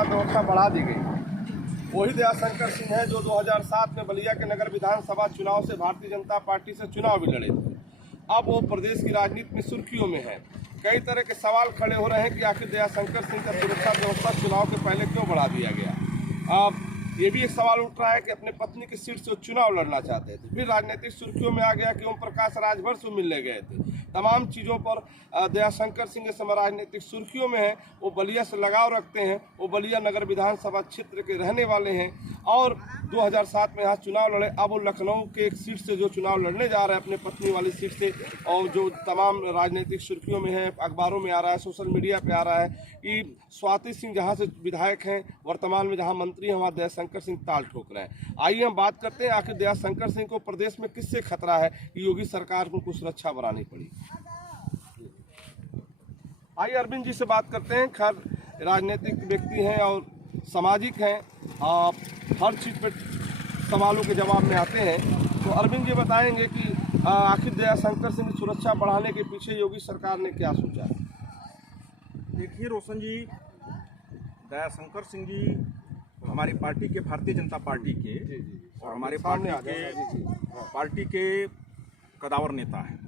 सुरक्षा व्यवस्था बढ़ा दी गई। वही दयाशंकर सिंह है जो 2007 में बलिया के नगर विधानसभा चुनाव से भारतीय जनता पार्टी से चुनाव भी लड़े थे। अब वो प्रदेश की राजनीति में सुर्खियों में है। कई तरह के सवाल खड़े हो रहे हैं कि आखिर दयाशंकर सिंह का सुरक्षा व्यवस्था चुनाव के पहले क्यों बढ़ा दिया गया। अब ये भी एक सवाल उठ रहा है कि अपने पत्नी की सीट से चुनाव लड़ना चाहते थे, फिर राजनीतिक सुर्खियों में आ गया कि ओम प्रकाश राजभर से मिलने गए थे। तमाम चीज़ों पर दयाशंकर सिंह इस समय राजनीतिक सुर्खियों में है। वो बलिया से लगाव रखते हैं, वो बलिया नगर विधानसभा क्षेत्र के रहने वाले हैं और 2007 में यहाँ चुनाव लड़े। अब वो लखनऊ के एक सीट से जो चुनाव लड़ने जा रहे हैं अपने पत्नी वाली सीट से, और जो तमाम राजनीतिक सुर्खियों में है, अखबारों में आ रहा है, सोशल मीडिया पे आ रहा है कि स्वाति सिंह जहाँ से विधायक हैं, वर्तमान में जहाँ मंत्री हैं, वहाँ दयाशंकर सिंह ताल ठोक रहे हैं। आइए हम बात करते हैं आखिर दयाशंकर सिंह को प्रदेश में किससे खतरा है कि योगी सरकार को उनको सुरक्षा बढ़ानी पड़ी। आइए अरविंद जी से बात करते हैं। खैर राजनीतिक व्यक्ति हैं और सामाजिक हैं, आप हर चीज़ पर सवालों के जवाब में आते हैं। तो अरविंद जी बताएंगे कि आखिर दयाशंकर सिंह की सुरक्षा बढ़ाने के पीछे योगी सरकार ने क्या सोचा। देखिए रोशन जी, दयाशंकर सिंह जी हमारी पार्टी के, भारतीय जनता पार्टी के और हमारे पार्टी के कदावर नेता हैं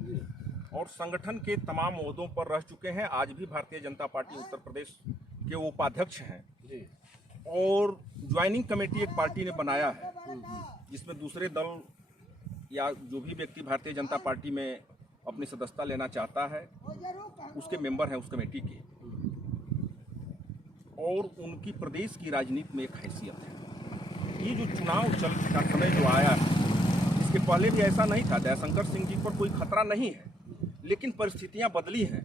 और संगठन के तमाम ओहदों पर रह चुके हैं। आज भी भारतीय जनता पार्टी उत्तर प्रदेश के उपाध्यक्ष हैं और ज्वाइनिंग कमेटी एक पार्टी ने बनाया है जिसमें दूसरे दल या जो भी व्यक्ति भारतीय जनता पार्टी में अपनी सदस्यता लेना चाहता है उसके मेंबर हैं उस कमेटी के, और उनकी प्रदेश की राजनीति में एक हैसियत है। ये जो चुनाव चल का समय जो आया है, इसके पहले भी ऐसा नहीं था। दयाशंकर सिंह जी पर कोई खतरा नहीं है, लेकिन परिस्थितियां बदली हैं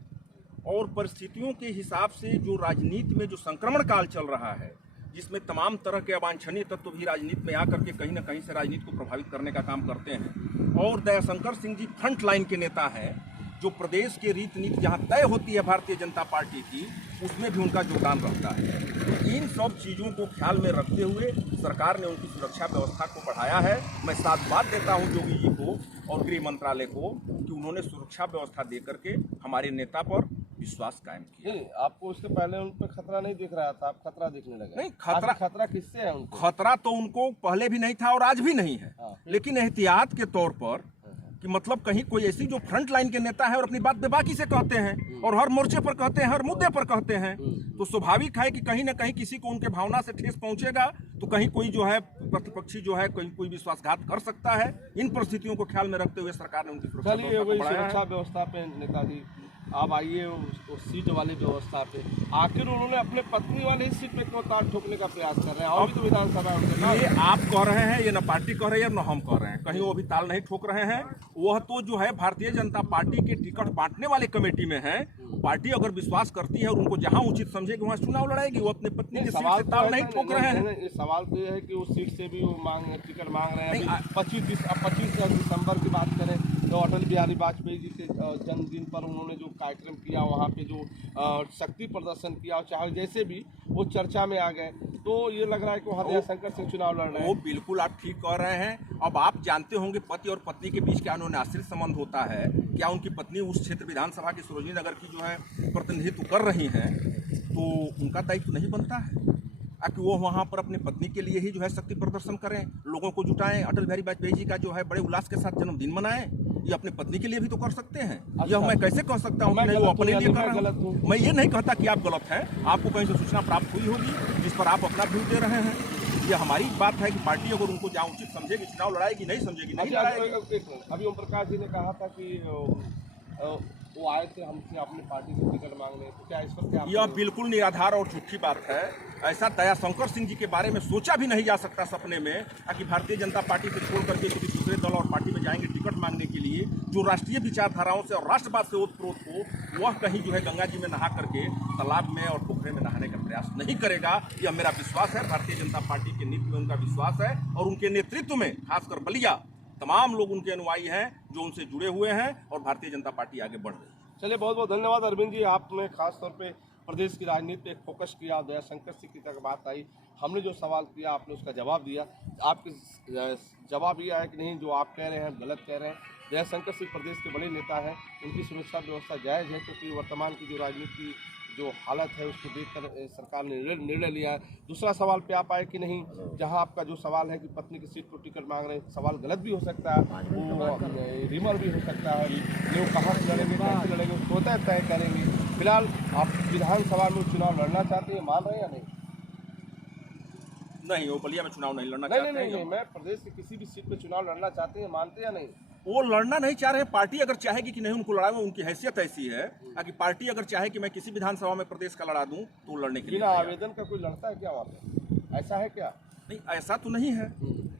और परिस्थितियों के हिसाब से जो राजनीति में जो संक्रमण काल चल रहा है, जिसमें तमाम तरह के अवांछनीय तत्व भी राजनीति में आकर के कहीं ना कहीं से राजनीति को प्रभावित करने का काम करते हैं, और दयाशंकर सिंह जी फ्रंट लाइन के नेता हैं जो प्रदेश के रीति नीति जहाँ तय होती है भारतीय जनता पार्टी की, उसमें भी उनका योगदान रहता है। तो इन सब चीज़ों को ख्याल में रखते हुए सरकार ने उनकी सुरक्षा व्यवस्था को बढ़ाया है। मैं साधुवाद देता हूं योगी जी को और गृह मंत्रालय को कि उन्होंने सुरक्षा व्यवस्था दे करके हमारे नेता पर विश्वास कायम किया। नहीं, आपको उसके पहले उन पर खतरा नहीं दिख रहा था, आप खतरा दिखने लगा। नहीं, खतरा किससे है उनको? खतरा तो उनको पहले भी नहीं था और आज भी नहीं है, लेकिन एहतियात के तौर पर कि मतलब कहीं कोई ऐसी जो फ्रंट लाइन के नेता है और अपनी बात बेबाकी से कहते हैं और हर मोर्चे पर कहते हैं, हर मुद्दे पर कहते हैं, तो स्वाभाविक है कि कहीं ना कहीं किसी को उनके भावना से ठेस पहुंचेगा, तो कहीं कोई जो है प्रतिपक्षी जो है कहीं कोई विश्वासघात कर सकता है। इन परिस्थितियों को ख्याल में रखते हुए सरकार ने उनकी सुरक्षा व्यवस्था पे नेताजी अब आइए उस सीट वाली व्यवस्था पे, आखिर उन्होंने अपने पत्नी वाली सीट पे क्यों ताल ठोकने का प्रयास कर रहे हैं? और भी तो विधानसभा ये आप कह रहे हैं, ये न पार्टी कह रही है न हम कह रहे हैं, कहीं वो भी ताल नहीं ठोक रहे हैं। वह तो जो है भारतीय जनता पार्टी के टिकट बांटने वाले कमेटी में है। पार्टी अगर विश्वास करती है और उनको जहां उचित समझेगी वहां चुनाव लड़ाएगी। वो अपने पत्नी के सीट से ताल नहीं ठोक रहे हैं। ये सवाल तो ये है कि उस सीट से भी वो टिकट मांग रहे हैं। 25 दिसंबर की बात करें तो अटल बिहारी वाजपेयी जी के जन्मदिन पर उन्होंने जो कार्यक्रम किया, वहाँ पे जो शक्ति प्रदर्शन किया, चाहे जैसे भी वो चर्चा में आ गए, तो ये लग रहा है कि वहाँ दयाशंकर सिंह चुनाव लड़ रहे हैं। वो बिल्कुल आप ठीक कह रहे हैं। अब आप जानते होंगे पति और पत्नी के बीच क्या उन्होंने आश्रित संबंध होता है, क्या उनकी पत्नी उस क्षेत्र विधानसभा की सरोजनी नगर की जो है प्रतिनिधित्व कर रही हैं, तो उनका दायित्व नहीं बनता है कि वो वहाँ पर अपनी पत्नी के लिए ही जो है शक्ति प्रदर्शन करें, लोगों को जुटाएं, अटल बिहारी वाजपेयी जी का जो है बड़े उल्लास के साथ जन्मदिन मनाएं। ये अपनी पत्नी के लिए भी तो कर सकते हैं। यह मैं कैसे कह सकता हूँ कि वो अपने लिए कर रहा हूँ? मैं ये नहीं कहता कि आप गलत हैं। आपको कहीं से सूचना प्राप्त हुई होगी जिस पर आप अपना व्यू दे रहे हैं। ये हमारी बात है कि पार्टी अगर उनको जहाँ उचित समझेगी चुनाव लड़ाएगी, नहीं समझेगी नहीं लड़ाएगी। अभी ओम प्रकाश जी ने कहा था कि वो आए थे हमसे अपनी पार्टी से टिकट मांगने, तो क्या इस पर क्या? यह बिल्कुल निराधार और झूठी बात है। ऐसा दयाशंकर सिंह जी के बारे में सोचा भी नहीं जा सकता सपने में कि भारतीय जनता पार्टी से छोड़ करके किसी दूसरे दल और पार्टी में जाएंगे टिकट मांगने के लिए। जो राष्ट्रीय विचारधाराओं से और राष्ट्रवाद से ओतप्रोत हो, वह कहीं जो है गंगा जी में नहा करके तालाब में और पोखरे में नहाने का प्रयास नहीं करेगा। यह मेरा विश्वास है। भारतीय जनता पार्टी के नीति में उनका विश्वास है और उनके नेतृत्व में खासकर बलिया तमाम लोग उनके अनुयायी हैं जो उनसे जुड़े हुए हैं और भारतीय जनता पार्टी आगे बढ़ रही है। चलिए, बहुत बहुत धन्यवाद अरविंद जी। आपने खास तौर पे प्रदेश की राजनीति पे एक फोकस किया, दयाशंकर सिंह की तक बात आई, हमने जो सवाल किया आपने उसका जवाब दिया। आपके जवाब ये है कि नहीं, जो आप कह रहे हैं गलत कह रहे हैं। दयाशंकर सिंह प्रदेश के बड़े नेता हैं, उनकी सुरक्षा व्यवस्था जायज़ है क्योंकि वर्तमान की जो राजनीति जो हालत है उसको देखकर सरकार ने निर्णय लिया है। दूसरा सवाल पे आप आए कि नहीं, जहां आपका जो सवाल है कि पत्नी की सीट को टिकट मांग रहे हैं, सवाल गलत भी हो सकता है, वो रिमर भी हो सकता है, लोग कहाँ से लड़ेंगे, कैसे लड़ेंगे, स्वतः तय करेंगे। फिलहाल आप विधानसभा में चुनाव लड़ना चाहते हैं, मान रहे हैं या नहीं? नहीं, वो बलिया में चुनाव नहीं लड़ना नहीं चाहते नहीं हैं। नहीं, मैं प्रदेश की किसी भी सीट पे चुनाव लड़ना चाहते हैं, मानते या नहीं? वो लड़ना नहीं चाह रहे हैं। पार्टी अगर चाहेगी कि नहीं उनको लड़ा में, उनकी हैसियत ऐसी है कि पार्टी अगर चाहे कि मैं किसी विधानसभा में प्रदेश का लड़ा दूं तो वो लड़ने के लिए बिना तैयार है। आवेदन का कोई लड़ता है क्या वहाँ पे? ऐसा है क्या? नहीं, ऐसा तो नहीं है,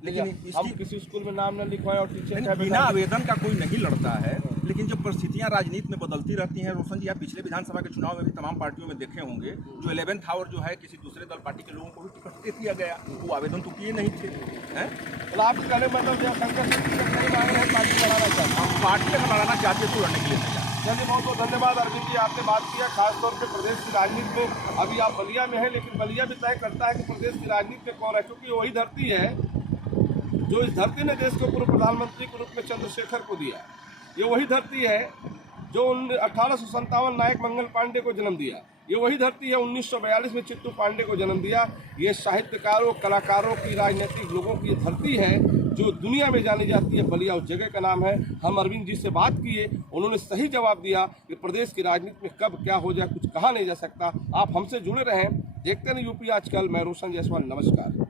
लेकिन हम इसकी किसी स्कूल में नाम न लिखवाएं और टीचर नहीं, बिना आवेदन का कोई नहीं लड़ता है। लेकिन जब परिस्थितियां राजनीति में बदलती रहती हैं, रोशन जी आप पिछले विधानसभा के चुनाव में भी तमाम पार्टियों में देखे होंगे, जो 11th आवर जो है किसी दूसरे दल पार्टी के लोगों को भी टिकट दे दिया गया, वो आवेदन तो किए नहीं थे। हैं? तो आप कहने मतलब जो शंकर सिंह टिकट नहीं मांग रहे हैं, पार्टी लड़ाना चाहते हैं। हम पार्टी अगर लड़ाना चाहती है तो लड़ने के लिए तैयार हैं। चलिए, बहुत बहुत धन्यवाद अरविंद जी, आपने बात किया खासतौर पे प्रदेश की राजनीति में। अभी आप बलिया में हैं, लेकिन बलिया भी तय करता है कि प्रदेश की राजनीति में कौन है, क्योंकि वही धरती है जो इस धरती ने देश को पूर्व प्रधानमंत्री के रूप में चंद्रशेखर को दिया। ये वही धरती है जो 1857 नायक मंगल पांडे को जन्म दिया। ये वही धरती है 1942 में चित्तू पांडे को जन्म दिया। ये साहित्यकारों, कलाकारों की, राजनीतिक लोगों की धरती है जो दुनिया में जानी जाती है। बलिया उस जगह का नाम है। हम अरविंद जी से बात किए, उन्होंने सही जवाब दिया कि प्रदेश की राजनीति में कब क्या हो जाए कुछ कहा नहीं जा सकता। आप हमसे जुड़े रहें, देखते रहें यूपी आजकल। मैं रोशन जायसवाल, नमस्कार।